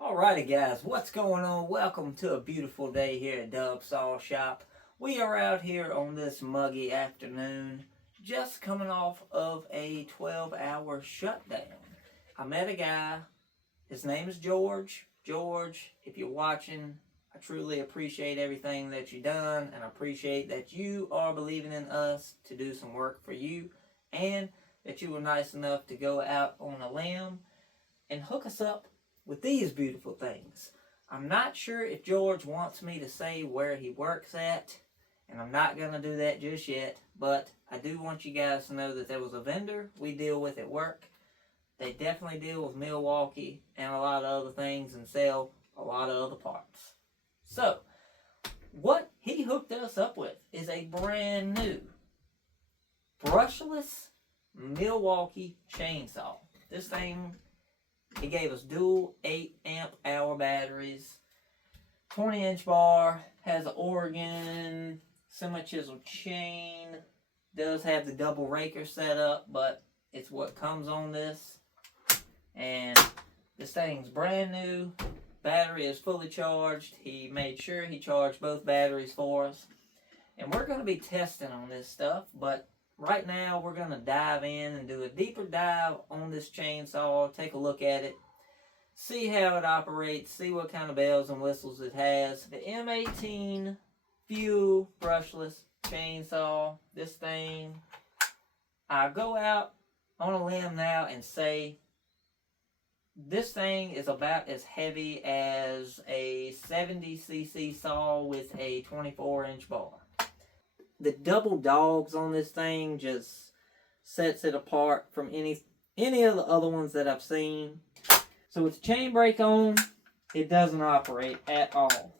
Alrighty guys, what's going on? Welcome to a beautiful day here at Dub Saw Shop. We are out here on this muggy afternoon, just coming off of a 12-hour shutdown. I met a guy, his name is George. George, if you're watching, I truly appreciate everything that you've done, and I appreciate that you are believing in us to do some work for you, and that you were nice enough to go out on a limb and hook us up with these beautiful things. I'm not sure if George wants me to say where he works at, and I'm not going to do that just yet, but I do want you guys to know that there was a vendor we deal with at work. They definitely deal with Milwaukee and a lot of other things and sell a lot of other parts. So, what he hooked us up with is a brand new brushless Milwaukee chainsaw. This thing, he gave us dual 8 amp hour batteries, 20-inch bar, has an Oregon semi-chiseled chain, does have the double raker set up, but it's what comes on this. And this thing's brand new. Battery is fully charged. He made sure he charged both batteries for us. And we're going to be testing on this stuff, but right now we're going to dive in and do a deeper dive on this chainsaw, take a look at it, see how it operates, see what kind of bells and whistles it has. The M18 fuel brushless chainsaw, this thing, I go out on a limb now and say this thing is about as heavy as a 70cc saw with a 24-inch bar. The double dogs on this thing just sets it apart from any of the other ones that I've seen. So with the chain brake on, it doesn't operate at all.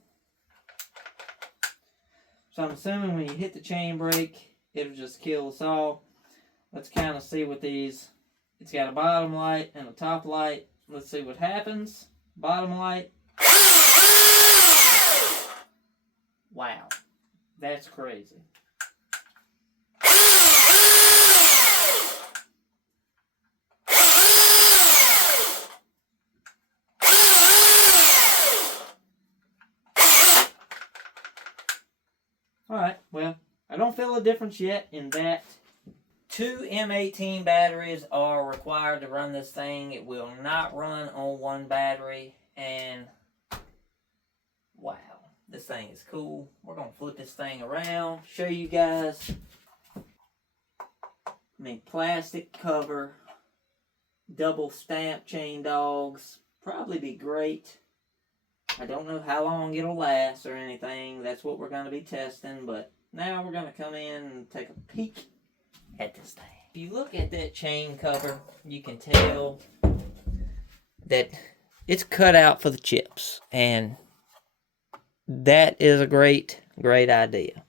So I'm assuming when you hit the chain brake, it'll just kill the saw. Let's kind of see what these. It's got a bottom light and a top light. Let's see what happens. Bottom light. Wow, that's crazy. Alright, well, I don't feel a difference yet in that 2 M18 batteries are required to run this thing. It will not run on one battery, and wow, this thing is cool. We're going to flip this thing around, show you guys. I mean, plastic cover, double stamp chain dogs, probably be great. I don't know how long it'll last or anything. That's what we're going to be testing, but now we're going to come in and take a peek at this thing. If you look at that chain cover, you can tell that it's cut out for the chips, and that is a great idea.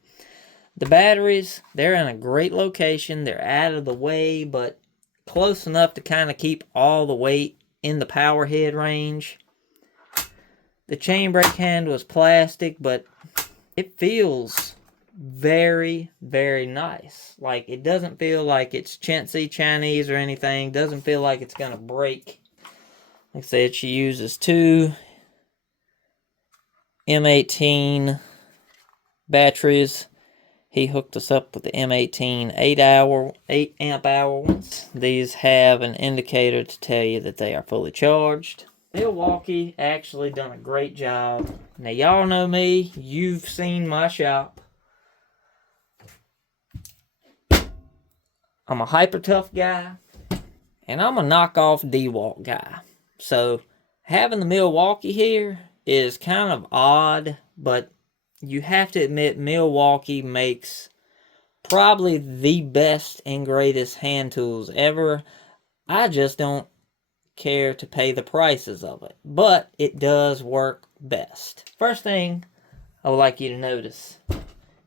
The batteries, they're in a great location. They're out of the way, but close enough to kind of keep all the weight in the power head range. The chain brake handle is plastic, but it feels very, very nice. Like, it doesn't feel like it's chintzy Chinese or anything. Doesn't feel like it's going to break. Like I said, she uses 2 M18 batteries. He hooked us up with the M18 8 amp hour ones. These have an indicator to tell you that they are fully charged. Milwaukee actually done a great job. Now, y'all know me. You've seen my shop. I'm a hyper tough guy, and I'm a knockoff DeWalt guy. So, having the Milwaukee here is kind of odd, but you have to admit Milwaukee makes probably the best and greatest hand tools ever. I just don't care to pay the prices of it, but it does work best. First thing I would like you to notice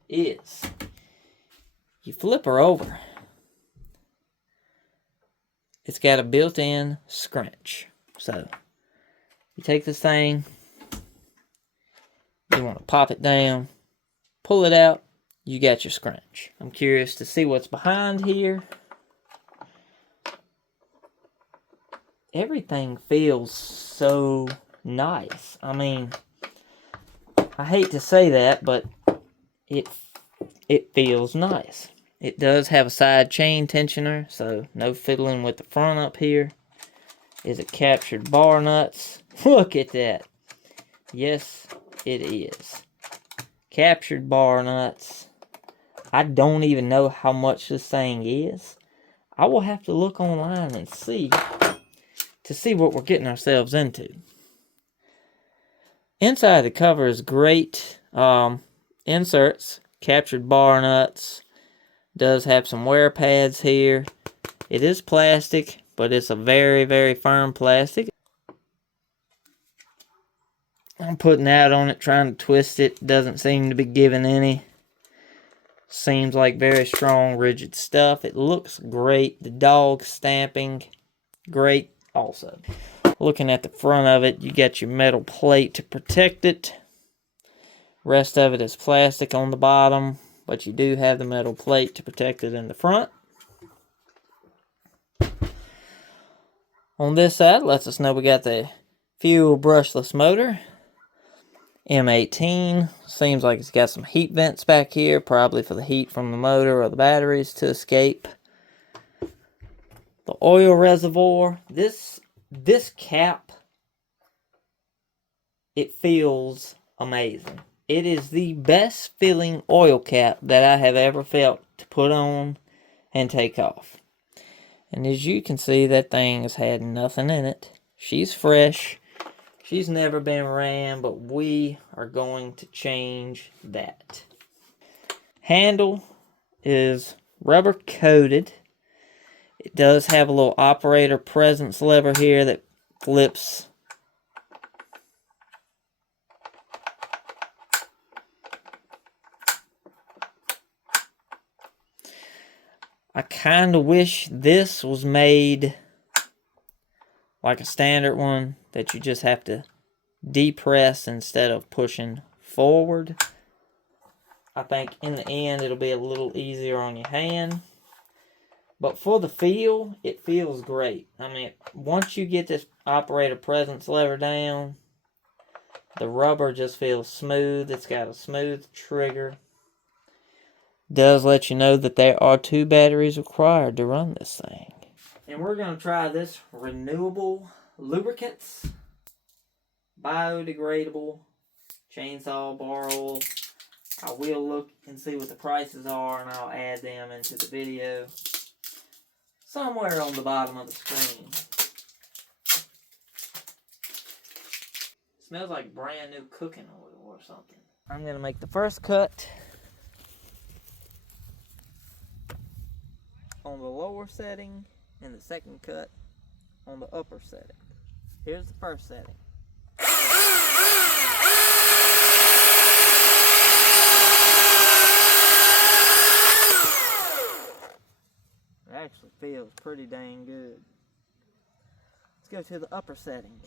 is you flip her over. It's got a built-in scrunch. So you take this thing, you want to pop it down, pull it out, you got your scrunch. I'm curious to see what's behind here. Everything feels so nice. I mean, I hate to say that, but it feels nice. It does have a side chain tensioner, so no fiddling with the front up here. Is it captured bar nuts? Look at that. Yes, it is. Captured bar nuts. I don't even know how much this thing is. I will have to look online and see what we're getting ourselves into. Inside the cover is great inserts, captured bar nuts. Does have some wear pads here. It is plastic, but it's a very, very firm plastic. I'm putting that on it, trying to twist it. Doesn't seem to be giving any. Seems like very strong, rigid stuff. It looks great. The dog stamping, great also. Looking at the front of it, you got your metal plate to protect it. Rest of it is plastic on the bottom, but you do have the metal plate to protect it in the front. On this side, lets us know we got the fuel brushless motor. M18. Seems like it's got some heat vents back here, probably for the heat from the motor or the batteries to escape. The oil reservoir. This cap, it feels amazing. It is the best feeling oil cap that I have ever felt to put on and take off. And as you can see, that thing has had nothing in it. She's fresh. She's never been ran, but we are going to change that. Handle is rubber coated. It does have a little operator presence lever here that flips. I kind of wish this was made like a standard one that you just have to depress instead of pushing forward. I think in the end it'll be a little easier on your hand. But for the feel, it feels great. I mean, once you get this operator presence lever down, the rubber just feels smooth. It's got a smooth trigger. Does let you know that there are 2 batteries required to run this thing. And we're going to try this renewable lubricants, biodegradable chainsaw bar oil. I will look and see what the prices are, and I'll add them into the video somewhere on the bottom of the screen. Smells like brand new cooking oil or something. I'm going to make the first cut on the lower setting and the second cut on the upper setting. Here's the first setting. It actually feels pretty dang good. Let's go to the upper setting.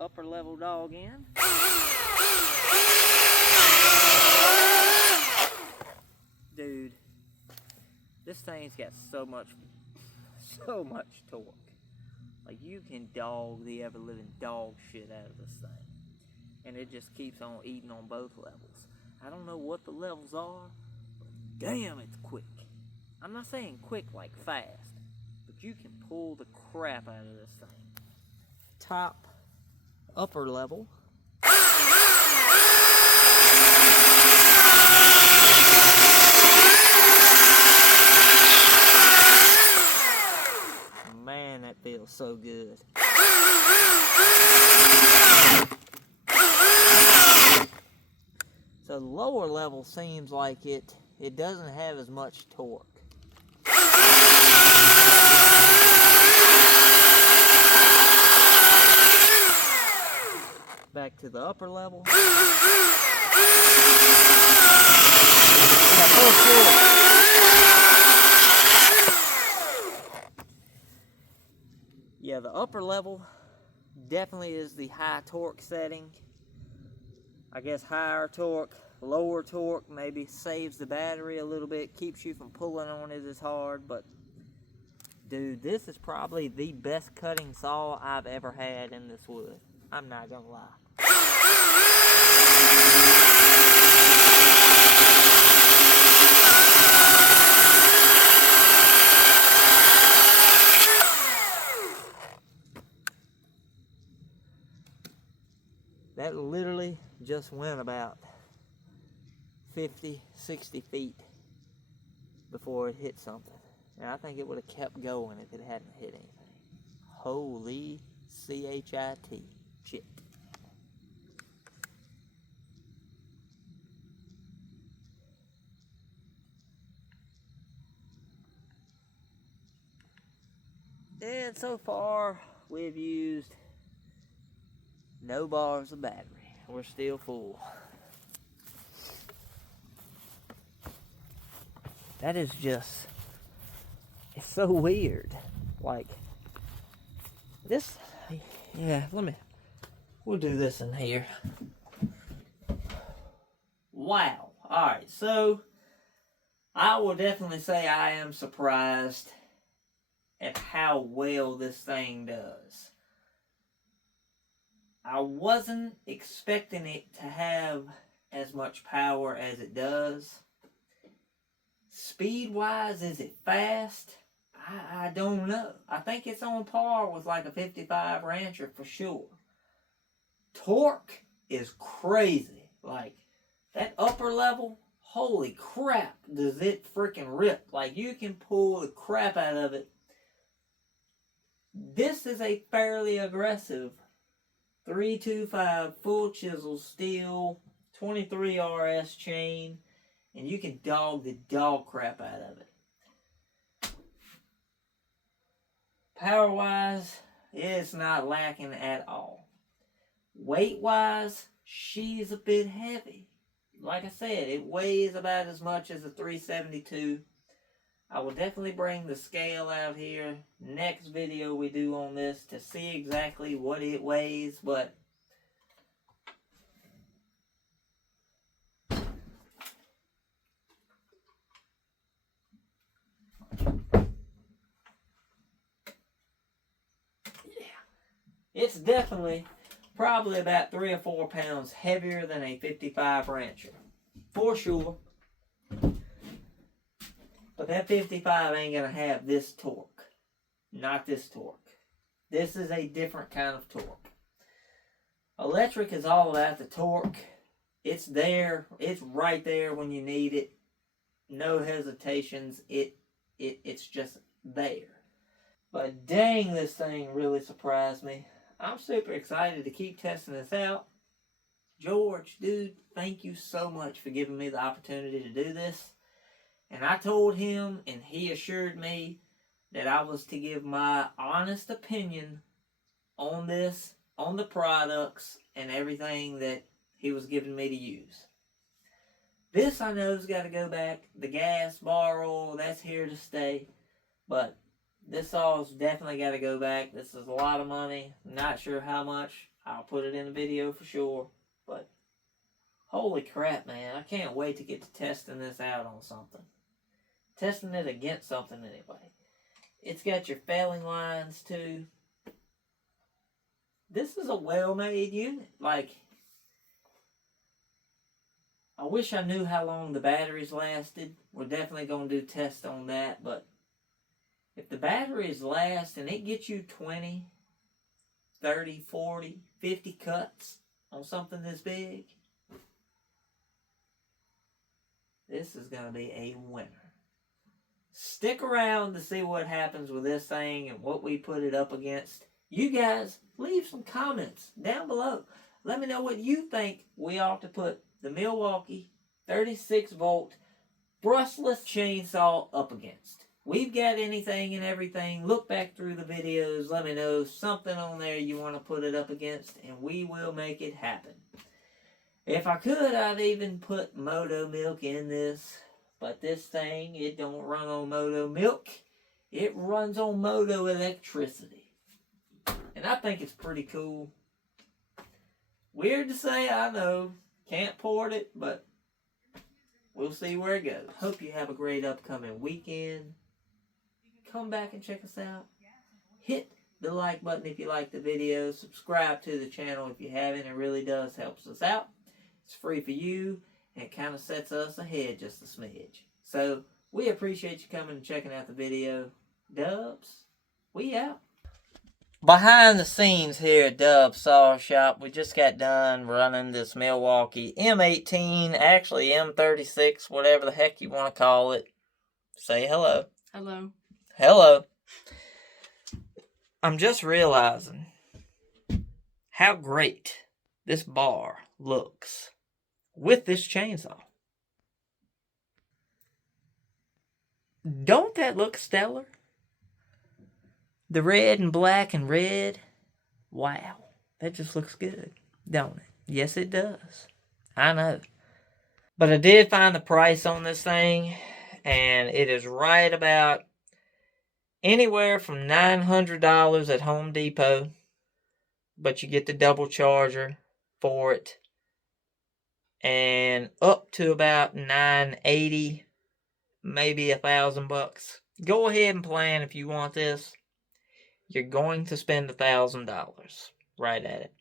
Upper level dog in. Dude, this thing's got so much torque. Like, you can dog the ever living dog shit out of this thing, and it just keeps on eating on both levels. I don't know what the levels are, but damn, it's quick. I'm not saying quick like fast, but you can pull the crap out of this thing. Top, upper level. Man, that feels so good. So the lower level seems like it doesn't have as much torque. Back to the upper level. Yeah, the upper level definitely is the high torque setting. I guess higher torque, lower torque maybe saves the battery a little bit, keeps you from pulling on it as hard, but dude, this is probably the best cutting saw I've ever had in this wood. I'm not gonna lie. That literally just went about 50, 60 feet before it hit something. And I think it would have kept going if it hadn't hit anything. Holy C-H-I-T. Shit. And so far, we've used no bars of battery. We're still full. That is just, it's so weird. Like, this, yeah, we'll do this in here. Wow. Alright, so, I will definitely say I am surprised at how well this thing does. I wasn't expecting it to have as much power as it does. Speed-wise, is it fast? I don't know. I think it's on par with like a 55 Rancher for sure. Torque is crazy. Like, that upper level, holy crap, does it freaking rip. Like, you can pull the crap out of it. This is a fairly aggressive 325 full chisel steel 23 RS chain, and you can dog the dog crap out of it. Power wise, it's not lacking at all. Weight wise, she's a bit heavy. Like I said, it weighs about as much as a 372. I will definitely bring the scale out here next video we do on this to see exactly what it weighs, but it's definitely probably about 3 or 4 pounds heavier than a 55 Rancher. For sure. But that 55 ain't going to have this torque. Not this torque. This is a different kind of torque. Electric is all about the torque. It's there. It's right there when you need it. No hesitations. It's just there. But dang, this thing really surprised me. I'm super excited to keep testing this out. George, dude, thank you so much for giving me the opportunity to do this. And I told him, and he assured me, that I was to give my honest opinion on this, on the products, and everything that he was giving me to use. This I know's got to go back. The gas, bar oil, that's here to stay. But this saw's definitely got to go back. This is a lot of money. Not sure how much. I'll put it in the video for sure. But holy crap, man. I can't wait to get to testing this out on something. Testing it against something anyway. It's got your failing lines too. This is a well-made unit. Like, I wish I knew how long the batteries lasted. We're definitely going to do tests on that. But if the batteries last and it gets you 20, 30, 40, 50 cuts on something this big, this is going to be a winner. Stick around to see what happens with this thing and what we put it up against. You guys, leave some comments down below. Let me know what you think we ought to put the Milwaukee 36 volt brushless chainsaw up against. We've got anything and everything. Look back through the videos. Let me know something on there you want to put it up against, and we will make it happen. If I could, I'd even put Moto milk in this. But this thing, it don't run on Moto milk. It runs on Moto electricity. And I think it's pretty cool. Weird to say, I know. Can't port it, but we'll see where it goes. Hope you have a great upcoming weekend. Come back and check us out. Hit the like button if you like the video. Subscribe to the channel if you haven't. It really does help us out. It's free for you, and it kind of sets us ahead just a smidge. So, we appreciate you coming and checking out the video. Dubs, we out. Behind the scenes here at Dub's Saw Shop, we just got done running this Milwaukee M18, actually M36, whatever the heck you want to call it. Say hello. Hello. Hello. I'm just realizing how great this bar looks with this chainsaw. Don't that look stellar? The red and black and red. Wow. That just looks good, don't it? Yes, it does. I know. But I did find the price on this thing, and it is right about anywhere from $900 at Home Depot, but you get the double charger for it, and up to about $980, maybe $1,000. Go ahead and plan if you want this. You're going to spend $1,000 right at it.